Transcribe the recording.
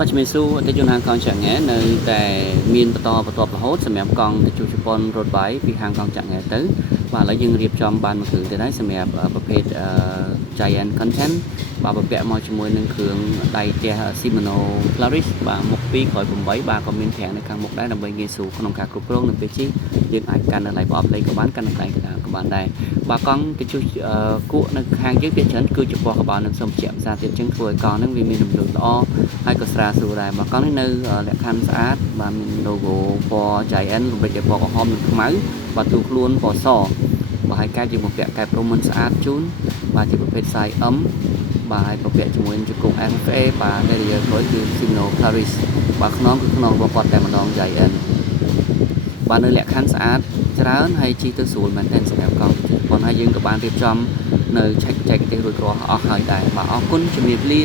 បច្ចុប្បន្នស៊ូអតិជនហាងកងចាក់ងែនៅតែមានបន្តរហូតសម្រាប់កង់ទៅជួបជប៉ុនរត់បាយពីហាងកងចាក់ងែទៅបាទឥឡូវយើងរៀបចំបានមួយគ្រឿងទៀតហើយសម្រាប់ប្រភេទ Giant Content បាទបពាក់មកជាមួយនឹងគ្រឿងដៃផ្ទះ Shimano Claris បាទមុខ2ក្រោយ8បាទក៏មានប្រាំងនៅខាងមុខដែរដើម្បីងាយស្រួលក្នុងការគ្រប់គ្រងនៅពេលជិះយើងអាចកាន់នៅឡៃប្រអប់លេខក៏បានកាន់នៅកន្លែងក៏បានដែរបាទកង់ទៅជួសគក់នៅខាងយើងវាច្រើនគឺជាពណ៌ក្បាលនឹងសូមបញ្ជាក់ភាសាទៀតចឹងធ្វើឲ្យកង់ហ្នឹងវាមានរំលោភល្អហើយក៏ស្រាលស្រួលដែរបាទកង់នេះនៅលក្ខខណ្ឌស្អាតបាទមាន logo ពណ៌ Giant លំដាប់ពណ៌ក្រហមនិងខ្មៅបាទទូខ្លួនពណ៌សបាទហើយកែបជាបំពាក់កែបព្រំមិនស្អាតជូនបាទជាប្រភេទ size M បាទហើយប្រពាក់ជាមួយនឹងជង្គង់ FFA បាទដែលយើងក្រោយគឺ Shimano Claris បាទខ្នងគឺខ្នងរបស់គាត់តែម្ដង Giant បាទនៅលក្ខខណ្ឌស្អាតច្រើនហើយជិះទៅស្រួលមែនទែនសម្រាប់កង់ប៉ុន្តែយើងក៏បានរៀបចំនៅឆែកបច្ចេកទេសរួចរាល់អស់ហើយដែរបាទអរគុណជំរាបលា